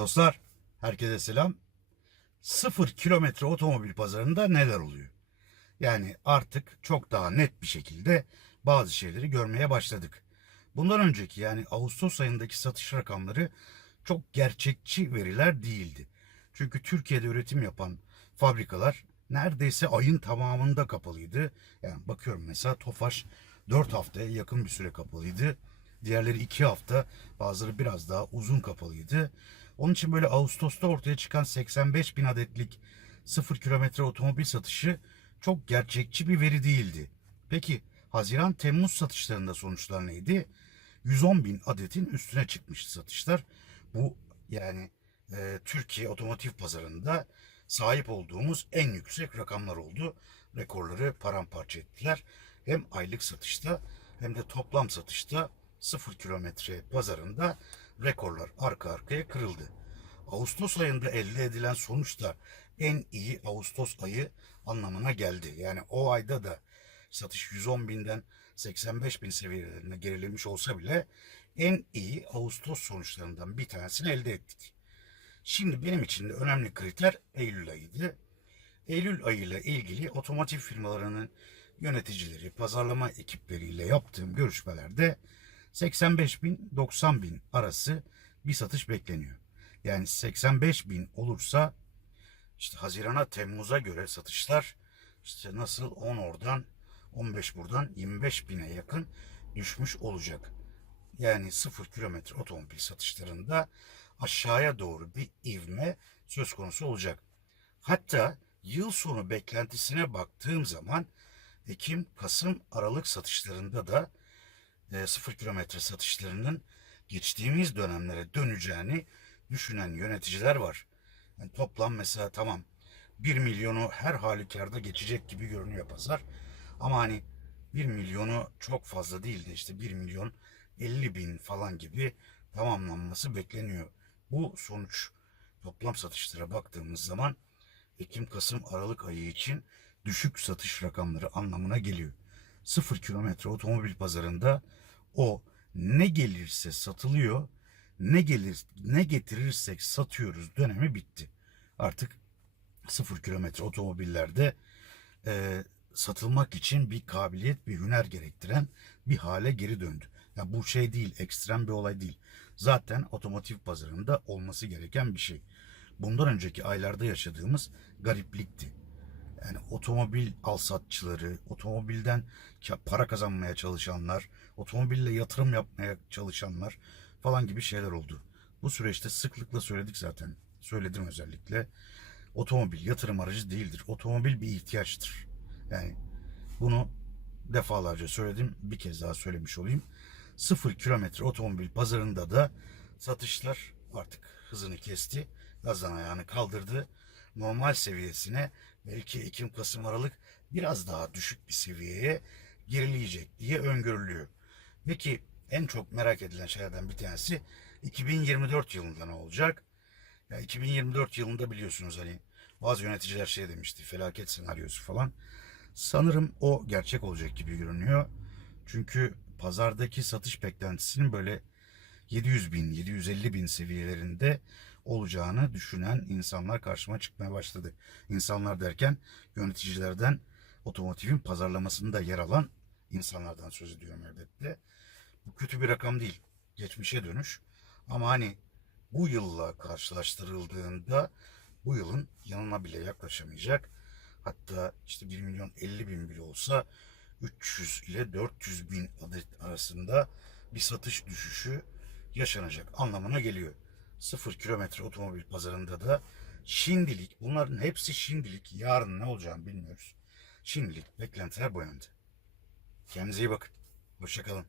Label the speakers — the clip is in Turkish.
Speaker 1: Dostlar, herkese selam. Sıfır kilometre otomobil pazarında neler oluyor? Yani artık çok daha net bir şekilde bazı şeyleri görmeye başladık. Bundan önceki yani Ağustos ayındaki satış rakamları çok gerçekçi veriler değildi. Çünkü Türkiye'de üretim yapan fabrikalar neredeyse ayın tamamında kapalıydı. Yani bakıyorum mesela Tofaş 4 haftaya yakın bir süre kapalıydı. Diğerleri 2 hafta, bazıları biraz daha uzun kapalıydı. Onun için böyle Ağustos'ta ortaya çıkan 85 bin adetlik 0 kilometre otomobil satışı çok gerçekçi bir veri değildi. Peki Haziran-Temmuz satışlarında sonuçlar neydi? 110 bin adetin üstüne çıkmış satışlar. Bu yani e, Türkiye otomotiv pazarında sahip olduğumuz en yüksek rakamlar oldu. Rekorları paramparça ettiler. Hem aylık satışta hem de toplam satışta 0 kilometre pazarında rekorlar arka arkaya kırıldı. Ağustos ayında elde edilen sonuç da en iyi Ağustos ayı anlamına geldi. Yani o ayda da satış 110 binden 85 bin seviyelerine gerilemiş olsa bile en iyi Ağustos sonuçlarından bir tanesini elde ettik. Şimdi benim için de önemli kriter Eylül ayıydı. Eylül ayıyla ilgili otomotiv firmalarının yöneticileri, pazarlama ekipleriyle yaptığım görüşmelerde 85 bin 90 bin arası bir satış bekleniyor. Yani 85 bin olursa işte Haziran'a Temmuz'a göre satışlar işte nasıl 10 oradan 15 buradan 25 bine yakın düşmüş olacak. Yani 0 kilometre otomobil satışlarında aşağıya doğru bir ivme söz konusu olacak. Hatta yıl sonu beklentisine baktığım zaman Ekim, Kasım, Aralık satışlarında da e, 0 kilometre satışlarının geçtiğimiz dönemlere döneceğini düşünen yöneticiler var. Yani toplam mesela tamam 1 milyonu her halükarda geçecek gibi görünüyor pazar. Ama hani 1 milyonu çok fazla değil de işte 1 milyon 50 bin falan gibi tamamlanması bekleniyor. Bu sonuç toplam satışlara baktığımız zaman Ekim, Kasım, Aralık ayı için düşük satış rakamları anlamına geliyor. 0 kilometre otomobil pazarında o ne gelirse satılıyor, ne gelir ne getirirsek satıyoruz dönemi bitti. Artık 0 kilometre otomobillerde e, satılmak için bir kabiliyet, bir hüner gerektiren bir hale geri döndü. Ya bu şey değil, ekstrem bir olay değil. Zaten otomotiv pazarında olması gereken bir şey. Bundan önceki aylarda yaşadığımız gariplikti. Yani otomobil alsatçıları, otomobilden para kazanmaya çalışanlar, otomobille yatırım yapmaya çalışanlar falan gibi şeyler oldu. Bu süreçte sıklıkla söyledik zaten. Söyledim özellikle. Otomobil yatırım aracı değildir. Otomobil bir ihtiyaçtır. Yani bunu defalarca söyledim. Bir kez daha söylemiş olayım. Sıfır kilometre otomobil pazarında da satışlar artık hızını kesti. Gazdan ayağını kaldırdı. Normal seviyesine belki Ekim, Kasım, Aralık biraz daha düşük bir seviyeye gerileyecek diye öngörülüyor. Peki en çok merak edilen şeylerden bir tanesi 2024 yılında ne olacak? Ya 2024 yılında biliyorsunuz hani bazı yöneticiler şey demişti felaket senaryosu falan. Sanırım o gerçek olacak gibi görünüyor. Çünkü pazardaki satış beklentisinin böyle 700 bin, 750 bin seviyelerinde olacağını düşünen insanlar karşıma çıkmaya başladı. İnsanlar derken yöneticilerden otomotivin pazarlamasında yer alan insanlardan söz ediyorum elbette. Bu kötü bir rakam değil. Geçmişe dönüş. Ama hani bu yılla karşılaştırıldığında bu yılın yanına bile yaklaşamayacak. Hatta işte 1 milyon 50 bin bile olsa 300 ile 400 bin adet arasında bir satış düşüşü yaşanacak anlamına geliyor. 0 kilometre otomobil pazarında da şimdilik bunların hepsi şimdilik yarın ne olacağını bilmiyoruz. Şimdilik beklentiler bu yönde. Kendinize iyi bakın. Hoşçakalın.